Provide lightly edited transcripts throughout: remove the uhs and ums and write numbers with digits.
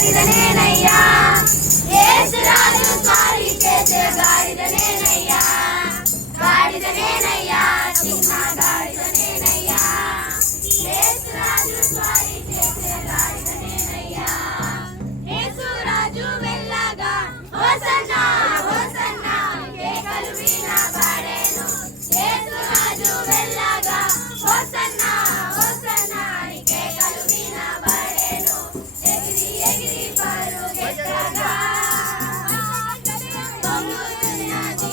గాడిదనేనయ్యా యేసురాజు స్వారీ చేసే గాడిదనేనయ్యా గాడిదనేనయ్యా చిన్న గాడిదనేనయ్యా యేసురాజు స్వారీ చేసే గాడిదనేనయ్యా యేసురాజు వెళ్ళగా హోసన్నా హోసన్నా కేకలు వినబడెను యేసురాజు వెళ్ళగా హోసన్నా హోసన్నా కేకలు వినబడెను ఎగిరి ఎగిరి పరుగెత్తగా పొంగుతున్నది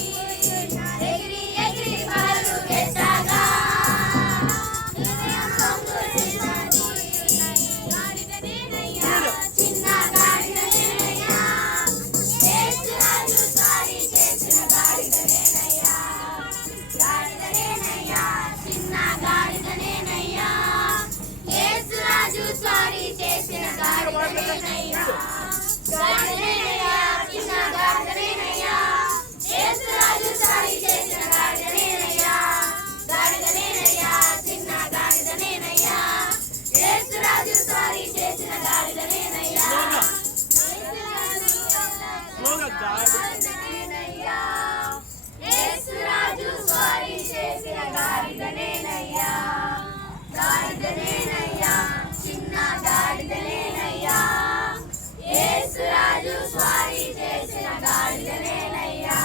ఎగిరి ఎగిరి పరుగెత్తగా పొంగుతున్నది గాడిదనేనయ్యా చిన్న గాడిదనేనయ్యా యేసురాజు స్వారీ చేసిన గాడిదనేనయ్యా గాడిదనేనయ్యా చిన్న గాడిదనేనయ్యా యేసురాజు స్వారీ చేసిన గాడిదనేనయ్యా గాడిదనేనయ్యా చిన్న గాడిదనేనయ్యా యేసురాజు స్వారీ చేసిన గాడిదనేనయ్యా గాడిదనేనయ్యా చిన్న గాడిదనేనయ్యా యేసురాజు స్వారీ చేసిన గాడిదనేనయ్యా గాడిదనేనయ్యా యేసురాజు స్వారీ చేసిన గాడిదనేనయ్యా గాడిదనేనయ్యా చిన్న గాడిదనేనయ్యా యేసురాజు స్వారీ చేసిన గాడిదనేనయ్యా